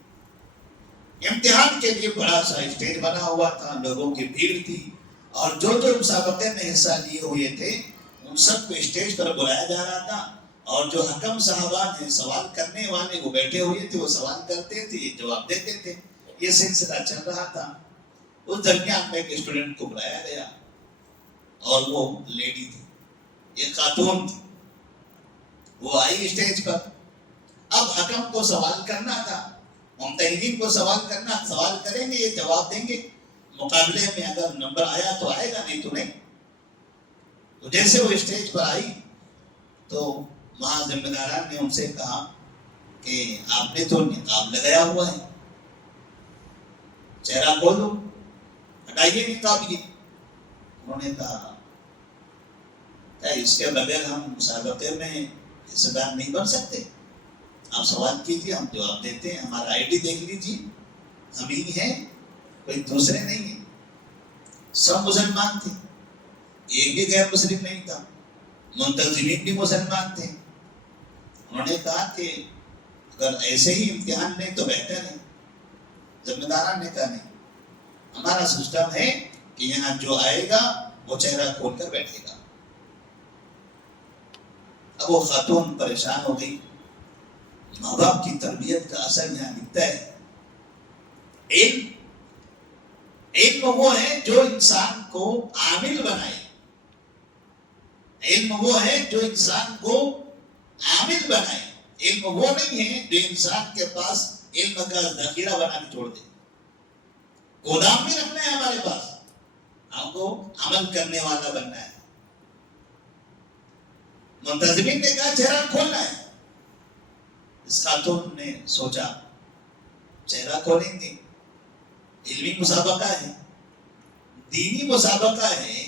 امتحان کے لیے بڑا سا اسٹیج بنا ہوا تھا، لوگوں کی بھیڑ تھی، اور جو مسابقے میں حصہ لیے ہوئے تھے ان سب کو اسٹیج پر بلایا جا رہا تھا، اور جو حکم صاحبان ہیں، سوال کرنے والے، وہ بیٹھے ہوئے تھے، وہ سوال کرتے تھے، جواب دیتے تھے. یہ سلسلہ چل رہا تھا. اس درمیان میں ایک اسٹوڈنٹ کو بلایا گیا، اور وہ لیڈی تھی، ایک خاتون تھی. وہ آئی اسٹیج پر. اب حکم کو سوال کرنا تھا، ممتحنین کو سوال کرنا، سوال کریں گے، یہ جواب دیں گے. مقابلے میں اگر نمبر آیا تو آئے گا، نہیں تو نہیں. تو جیسے وہ اسٹیج پر آئی تو وہاں ذمہ داران نے ان سے کہا کہ آپ نے تو نقاب لگایا ہوا ہے، چہرہ کھولو، ہٹائیے نقاب. یہ انہوں نے کہا کیا اس کے بغیر ہم مسابقے میں حصہ دار نہیں بن سکتے؟ آپ سوال کیجیے، ہم جواب دیتے ہیں. ہمارا آئی ڈی دیکھ لیجیے، ہم ہی ہیں، کوئی دوسرے نہیں ہیں. سب مسلمان تھے، ایک بھی غیر مسلم نہیں تھا. منتظمین بھی مسلمان تھے. انہوں نے کہا کہ اگر ایسے ہی امتحان لیں تو بہتر ہے. ذمہ داران نے کہا نہیں، ہمارا سسٹم ہے کہ یہاں جو آئے گا وہ چہرہ کھول کر بیٹھے گا. اب وہ خاتون پریشان ہو گئی. ماں باپ کی تربیت کا اثر یہاں دکھتا ہے. علم وہ ہے جو انسان کو عامل بنائے. علم وہ ہے جو انسان کو عامل بنائے. علم وہ نہیں ہے جو انسان کے پاس علم کا ذخیرہ بنا کے چھوڑ دے. گودام میں رکھنا ہے ہمارے پاس، ہم کو عمل کرنے والا بننا ہے. منتظمین نے کہا چہرہ کھولنا ہے. اس خاتون نے سوچا چہرہ کھولیں گے، علمی مسابقہ ہے، دینی مسابقہ ہے.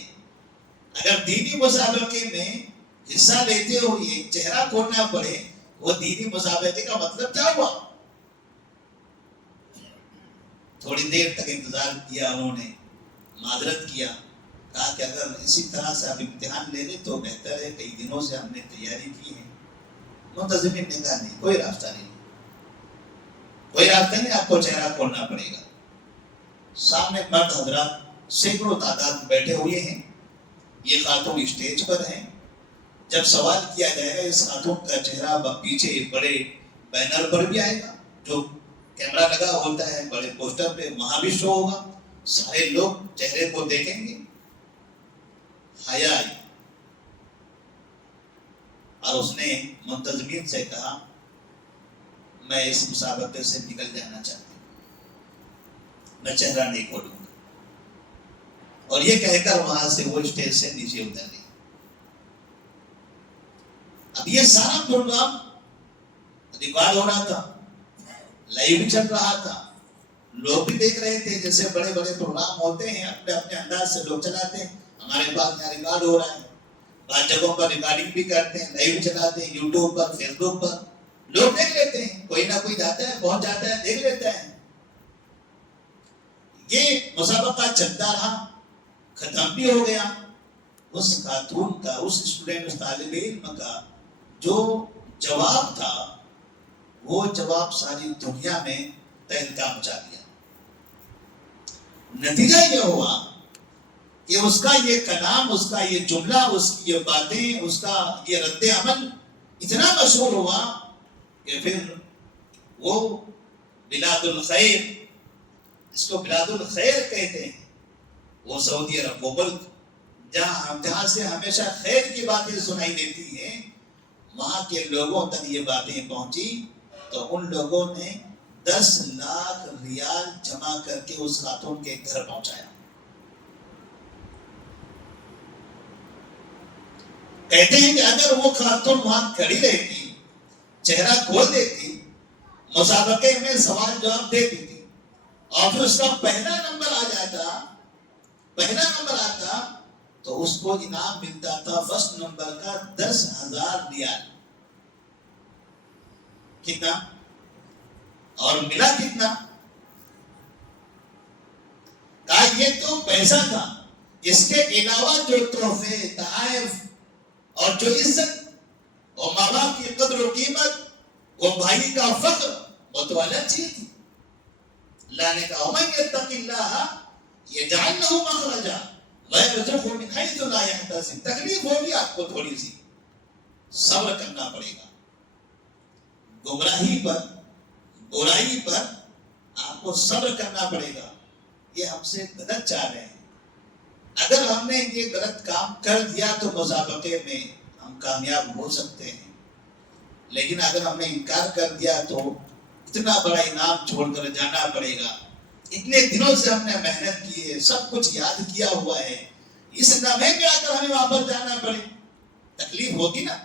اگر دینی مسابقے میں حصہ لیتے ہوئے چہرہ کھولنا پڑے، وہ دینی مسابقے کا مطلب کیا ہوا؟ تھوڑی دیر تک انتظار کیا انہوں نے، معذرت کیا، کہا کہ اگر اسی طرح سے آپ امتحان لے لیں تو بہتر ہے، کئی دنوں سے ہم نے تیاری کی ہے. منتظمین نے کہا نہیں، کوئی راستہ نہیں، کوئی راستہ نہیں، آپ کو چہرہ کھولنا پڑے گا. سامنے مرد حضرات سینکڑوں تعداد بیٹھے ہوئے ہیں. یہ خاتون اسٹیج پر ہیں. جب سوال کیا جائے گا اس خاتون کا چہرہ پیچھے بڑے بینر پر بھی آئے گا، جو کیمرہ لگا ہوتا ہے بڑے پوسٹر پہ، وہاں بھی شو ہوگا. سارے لوگ چہرے کو دیکھیں گے. حیا آئی اور اس نے منتظمین سے کہا میں اس مسابقے سے نکل جانا چاہتی ہوں، میں چہرہ نہیں کھولوں گا. اور یہ کہہ کر وہاں سے وہ اسٹیج سے نیچے اتر گئی. اب یہ سارا پروگرام ریکارڈ ہو رہا تھا، لائیو بھی چل رہا تھا، لوگ بھی دیکھ رہے تھے. جیسے بڑے بڑے پروگرام ہوتے ہیں اپنے اپنے انداز سے لوگ چلاتے ہیں. ہمارے پاس یہاں ریکارڈ ہو رہا ہے، بعض جگہوں پر ریکارڈنگ بھی کرتے ہیں، لائیو چلاتے ہیں، یوٹیوب پر، فیس بک پر. لوگ دیکھ لیتے ہیں، کوئی نہ کوئی جاتا ہے، پہنچ جاتا ہے، دیکھ لیتا ہے. یہ مسابقہ چلتا رہا، ختم بھی ہو گیا. اس خاتون کا، اس اسٹوڈنٹ، اس طالب علم کا جو جواب تھا، وہ جواب ساری دنیا میں تہلکہ مچا دیا. نتیجہ یہ ہوا کہ اس کا یہ کلام، اس کا یہ جملہ، اس کی یہ باتیں، اس کا یہ رد عمل اتنا مشہور ہوا کہ پھر وہ بلاد الخیر، اس کو بلاد الخیر کہتے ہیں، وہ سعودی عرب وہ ملک جہاں سے ہمیشہ خیر کی باتیں سنائی دیتی ہیں، وہاں کے لوگوں تک یہ باتیں پہنچی تو ان لوگوں نے 10 لاکھ ریال جمع کر کے اس خاتون کے گھر پہنچایا. کہتے ہیں کہ اگر وہ خاتون وہاں کھڑی رہتی، چہرہ کھول دیتی، مسابقے میں سوال جواب دے دیتی، اور پھر اس کا پہلا نمبر آ جاتا، پہلا نمبر آتا، تو اس کو انعام ملتا تھا فرسٹ نمبر کا 10,000 ریال. کتنا؟ اور ملا کتنا؟ کہا یہ تو پیسہ تھا، اس کے علاوہ جو تحفے، تحائف اور جو عزت اور ماں باپ کی قدر و قیمت، وہ بھائی کا فخر، وہ تو الگ چیز تھی۔ اللہ نے کہا وَمَن يَتَّقِ اللَّهَ يَجْعَلْ لَهُ مَخْرَجًا وَيَرْزُقْهُ مِنْ حَيْثُ لَا يَحْتَسِبُ۔ تکلیف ہوگی آپ کو تھوڑی سی، صبر کرنا پڑے گا، گمراہی پر، برائی پر آپ کو صبر کرنا پڑے گا۔ یہ ہم سے غلط چاہ رہے ہیں، اگر ہم نے یہ غلط کام کر دیا تو مسابقے میں ہم کامیاب ہو سکتے ہیں، لیکن اگر ہم نے انکار کر دیا تو اتنا بڑا انعام چھوڑ کر جانا پڑے گا۔ اتنے دنوں سے ہم نے محنت کی ہے، سب کچھ یاد کیا ہوا ہے، اس لمحے میں آ کر ہمیں واپس جانا پڑے، تکلیف ہوگی نا۔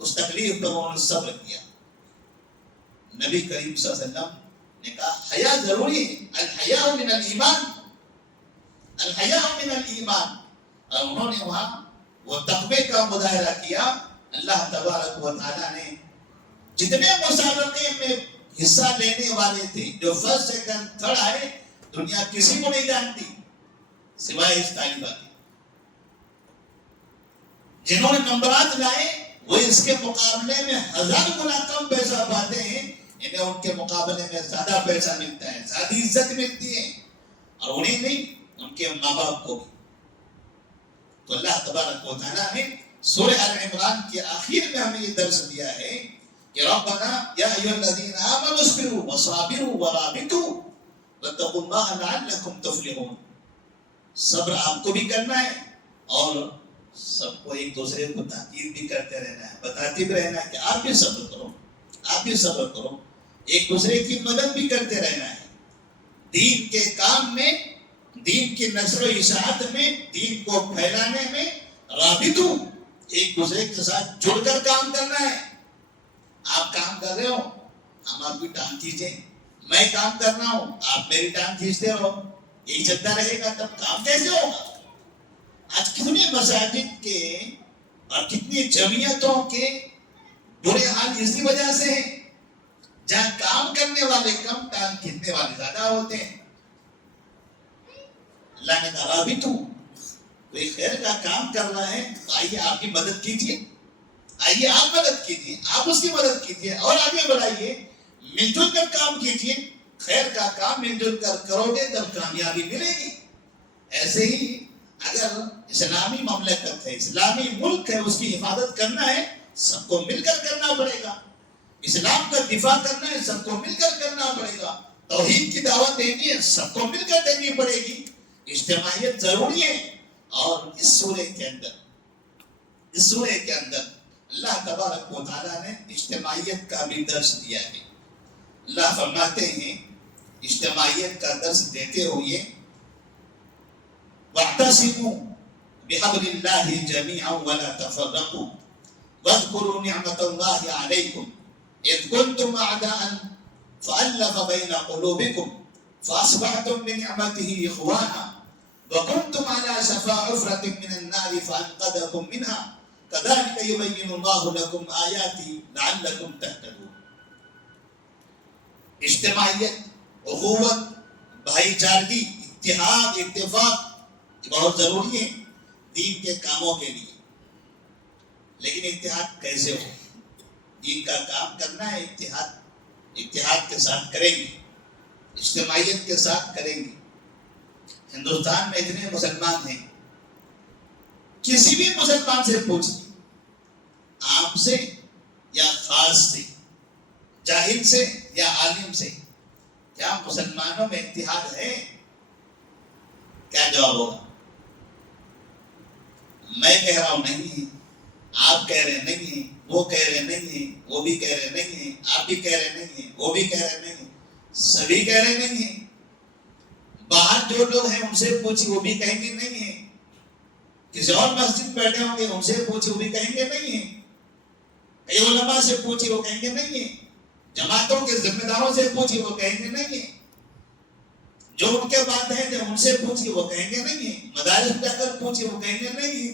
اس تکلیف پر انہوں نے صبر کیا۔ نبی کریم صلی اللہ علیہ وسلم نے کہا حیا ضروری ہے، الحیاء من الایمان، الحیاء من الایمان، اور انہوں نے وہاں وہ تقوی کا مظاہرہ کیا۔ اللہ تبارک و تعالیٰ نے جتنے مسابقے میں حصہ لینے والے تھے، جو فرسٹ سیکنڈ تھرڈ آئے، دنیا کسی کو نہیں جانتی سوائے اس طالبہ کے۔ جنہوں نے نمبرات لائے وہ اس کے مقابلے میں 1000 گنا کم پیسہ پاتے ہیں، انہیں ان کے مقابلے میں زیادہ پیسہ ملتا ہے، زیادہ عزت ملتی ہے، اور انہیں نہیں، ان کے ماں باپ کو بھی۔ تو اللہ تبارک و تعالیٰ نے سورہ آل عمران کے آخر میں ہمیں یہ درس دیا ہے کہ ربنا یا ایھا الذین آمنوا اصبروا وصابروا ورابطوا واتقوا اللہ لعلکم تفلحون۔ صبر آپ کو بھی کرنا ہے، اور سب کو ایک دوسرے کو تاکید بھی کرتے رہنا ہے، بتاتے بھی رہنا ہے کہ آپ بھی صبر کرو، آپ بھی صبر کرو، ایک دوسرے کی مدد بھی کرتے رہنا ہے، دین کے کام میں، دین کی نشر و اشاعت میں، دین کو پھیلانے میں رابطو، ایک دوسرے کے ساتھ جڑ کر کام کرنا ہے۔ آپ کام کر رہے ہو، ہم آپ کی ٹانگ کھینچیں، میں کام کر رہا ہوں، آپ میری ٹانگ کھینچتے رہو، یہی چلتا رہے گا، تب کام کیسے ہوگا؟ آج کتنے مساجد کے اور کتنی جمعیتوں کے برے حال اسی وجہ سے ہیں، جہاں کام کرنے والے کم، ٹانگ کھینچنے والے زیادہ ہوتے ہیں۔ اللہ نے کہا بھی تو کوئی خیر کا کام کر رہا ہے تو آئیے آپ کی مدد کیجیے، آئیے آپ مدد کیجیے، آپ اس کی مدد کیجیے اور آگے بڑھائیے، مل جل کر کام کیجیے۔ خیر کا کام مل جل کر کرو گے تب کامیابی ملے گی۔ ایسے ہی اگر اسلامی مملکت ہے، اسلامی ملک ہے، اس کی حفاظت کرنا ہے، سب کو مل کر کرنا پڑے گا۔ اسلام کا دفاع کرنا ہے، سب کو مل کر کرنا پڑے گا۔ توحید کی دعوت دینی ہے، سب کو مل کر دینی پڑے گی۔ اجتماعیت ضروری ہے، اور اس سورے کے اندر اللہ تبارک و تعالیٰ نے اجتماعیت کا بھی درس دیا ہے۔ اللہ فرماتے ہیں اجتماعیت کا درس دیتے ہوئے وَاعْتَصِمُوا بِحَبْلِ اللَّهِ جَمِيعًا وَلَا تَفَرَّقُوا وَاذْكُرُوا نِعْمَةَ اللَّهِ عَلَيْكُمْ إِذْ كُنْتُمْ أَعْدَاءً فَأَلَّفَ بَيْنَ قُلُوبِكُمْ فَأَصْبَحْتُمْ بِنِعْمَتِهِ إِخْوَانًا وَكُنْتُمْ عَلَى شَفَا حُفْرَةٍ مِّنَ النَّارِ فَأَنقَذَكُم مِّنْهَا كَذَلِكَ يُبَيِّنُ اللَّهُ لَكُمْ آيَاتِهِ لَعَلَّكُمْ تَهْتَدُونَ۔ اجتماعیت، اخوت، بھائی چارگی، اتحاد، اتفاق یہ بہت ضروری ہے دین کے کاموں کے لیے، لیکن اتحاد کیسے ہو؟ دین کا کام کرنا ہے، اتحاد کے ساتھ کریں گے، اجتماعیت کے ساتھ کریں گے۔ ہندوستان میں اتنے مسلمان ہیں، کسی بھی مسلمان سے پوچھیں، عام سے یا خاص سے، جاہل سے یا عالم سے، کیا مسلمانوں میں اتحاد ہے؟ کیا جواب ہوگا؟ میں کہہ رہا ہوں نہیں ہے، آپ کہہ رہے نہیں ہیں، وہ کہہ رہے نہیں ہیں، وہ بھی کہہ رہے نہیں ہیں، آپ بھی کہہ رہے نہیں ہیں، وہ بھی کہہ رہے نہیں ہیں، سبھی کہہ رہے نہیں ہیں۔ باہر جو لوگ ہیں ان سے پوچھی، وہ بھی کہیں گے نہیں ہیں۔ کسی اور مسجد بیٹھے ہوں گے، ان سے پوچھی، وہ بھی کہیں گے نہیں ہیں۔ کئی علماء سے پوچھی، وہ کہیں گے نہیں ہیں۔ جماعتوں کے ذمہ داروں سے پوچھی، وہ کہیں گے نہیں ہیں۔ جو ان کے بعد ہیں تھے ان سے پوچھی، وہ کہیں گے نہیں ہیں۔ مدارس جا کر پوچھی، وہ کہیں گے نہیں ہیں۔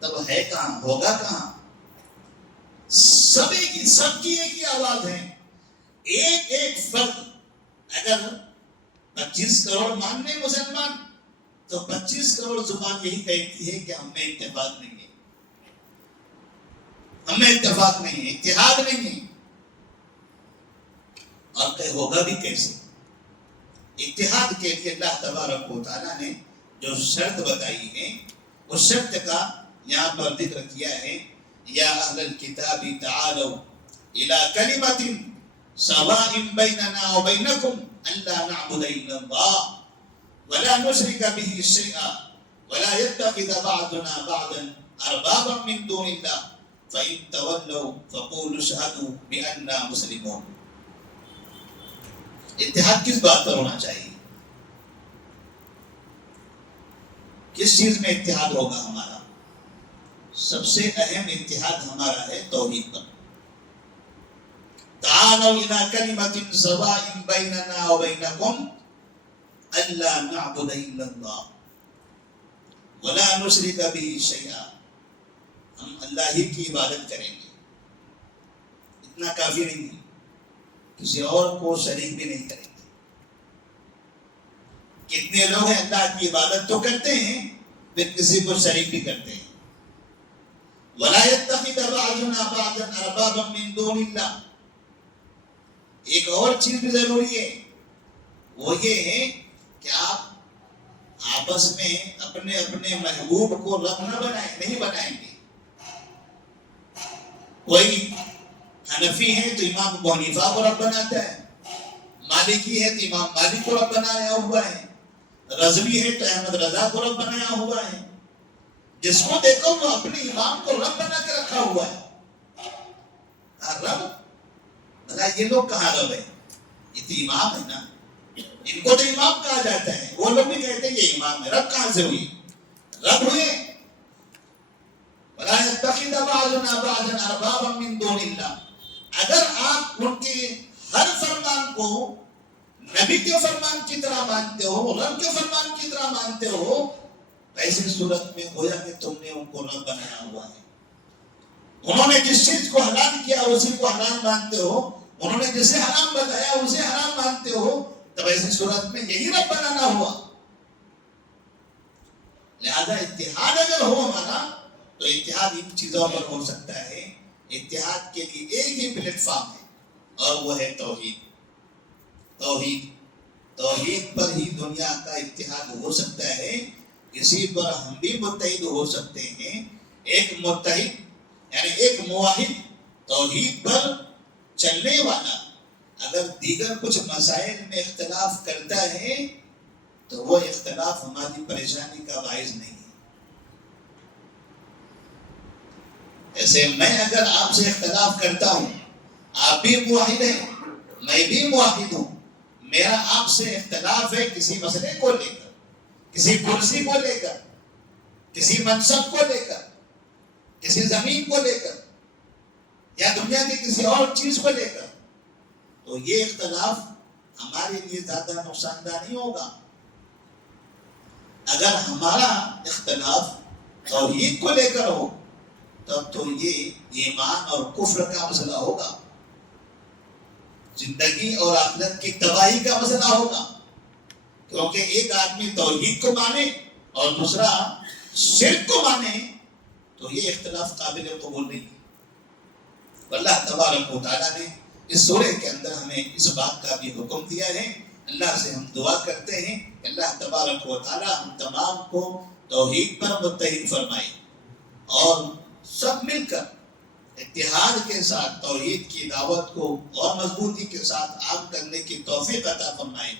تب ہے کہاں، ہوگا کہاں؟ سب کی ایک ہی آواز ہے۔ ایک ایک فرد اگر 25 کروڑ ماننے مسلمان، تو 25 کروڑ زبان یہی کہتی ہے کہ ہم میں اتفاق نہیں ہے، ہم میں اتفاق نہیں ہے، اتحاد نہیں ہے. اور کہ ہوگا بھی کیسے؟ اتحاد کے لیے اللہ تبارک و تعالیٰ نے جو شرط بتائی ہے اس شرط کا یہاں پر ذکر کیا ہے. یا اہل الکتاب تعالوا الى کلمۃ سواء بیننا وبینکم الا نعبد الا اللہ ولا نشرک به شیئا ولا يتخذ بعضنا بعضا اربابا من دون اللہ فإن تولوا فقولوا اشهدوا بأننا مسلمون. اتحاد کس بات پر ہونا چاہیے؟ کس چیز میں اتحاد ہوگا ہمارا؟ سب سے اہم اتحاد ہمارا ہے توحید پر. تعالوا الى کلمۃ سواء بیننا وبینکم الا نعبد الا اللہ ولا نشرک به شیئا. ہم اللہ ہی کی عبادت کریں گے، اتنا کافی نہیں ہے، کسی اور کو شریک بھی نہیں کریں گے. کتنے لوگ ہیں اللہ کی عبادت تو کرتے ہیں پھر کسی کو شریک بھی کرتے ہیں. وَلَا يَتَّخِذَ بَعْضُنَا بَعْضًا أَرْبَابًا مِّن دُونِ اللَّهِ. ایک اور چیز بھی ضروری ہے، وہ یہ ہے کہ آپ آپس میں اپنے اپنے محبوب کو رب نہ بنائیں، نہیں بنائیں گے. کوئی حنفی ہے تو امام ابو حنیفہ کو رب بناتا ہے، مالکی ہے تو امام مالک کو رب بنایا ہوا ہے، رضوی ہے تو احمد رضا کو رب بنایا ہوا ہے. جس کو دیکھو وہ اپنے امام کو رب بنا کے رکھا ہوا ہے. رب بھلا یہ لوگ کہاں رب ہے؟ یہ تو امام ہے نا، ان کو تو امام کہا جاتا ہے. وہ لوگ بھی کہتے ہیں یہ امام ہے، رب کہاں سے ہوئی؟ رب ہوئے. وَلَا يَتَّخِذَ بَعْضُنَا بَعْضًا أَرْبَابًا مِّن دُونِ اللَّهِ. اگر آپ ان کے ہر فرمان کو نبی کے فرمان کی طرح مانتے ہو، رب کے فرمان کی طرح مانتے ہو، ایسی صورت میں گویا کہ تم نے ان کو رب بنایا ہوا ہے. انہوں نے جس چیز کو حلال کیا اسی کو حلال مانتے ہو، انہوں نے جسے حرام بتایا اسے حرام مانتے ہو، تب ایسی صورت میں یہی رب بنانا ہوا. لہذا اتحاد اگر ہو ہمارا تو اتحاد ان چیزوں پر ہو سکتا ہے. اتحاد کے لیے ایک ہی پلیٹ فارم ہے اور وہ ہے توحید. توحید پر ہی دنیا کا اتحاد ہو سکتا ہے. کسی پر ہم بھی متحد ہو سکتے ہیں. ایک متحد یعنی ایک موحد توحید پر چلنے والا اگر دیگر کچھ مسائل میں اختلاف کرتا ہے تو وہ اختلاف ہماری پریشانی کا باعث نہیں ہے. ایسے میں اگر آپ سے اختلاف کرتا ہوں، آپ بھی موحد ہیں میں بھی موحد ہوں، میرا آپ سے اختلاف ہے کسی مسئلے کو لے کر، کسی کرسی کو لے کر، کسی منصب کو لے کر، کسی زمین کو لے کر یا دنیا کی کسی اور چیز کو لے کر، تو یہ اختلاف ہمارے لیے زیادہ نقصان دہ نہیں ہوگا. اگر ہمارا اختلاف توحید کو لے کر ہو تب تو یہ ایمان اور کفر کا مسئلہ ہوگا، زندگی اور آخرت کی تباہی کا مسئلہ ہوگا. کیونکہ ایک آدمی توحید کو مانے اور دوسرا شرک کو مانے تو یہ اختلاف قابل قبول نہیں. اللہ تبارک و تعالیٰ نے اس سورہ کے اندر ہمیں اس بات کا بھی حکم دیا ہے. اللہ سے ہم دعا کرتے ہیں کہ اللہ تبارک و تعالیٰ ہم تمام کو توحید پر متحد فرمائے اور سب مل کر اتحاد کے ساتھ توحید کی دعوت کو اور مضبوطی کے ساتھ عام کرنے کی توفیق عطا فرمائے.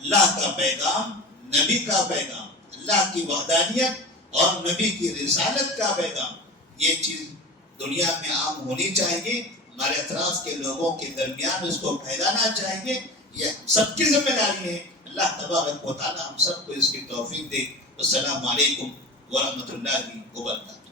اللہ کا پیغام، نبی کا پیغام، اللہ کی وحدانیت اور نبی کی رسالت کا پیغام، یہ چیز دنیا میں عام ہونی چاہیے. ہمارے اطراف کے لوگوں کے درمیان اس کو پھیلانا چاہیے. یہ سب کی ذمہ داری ہے. اللہ تبارک و تعالی ہم سب کو اس کی توفیق دے. السلام علیکم ورحمۃ اللہ وبرکاتہ.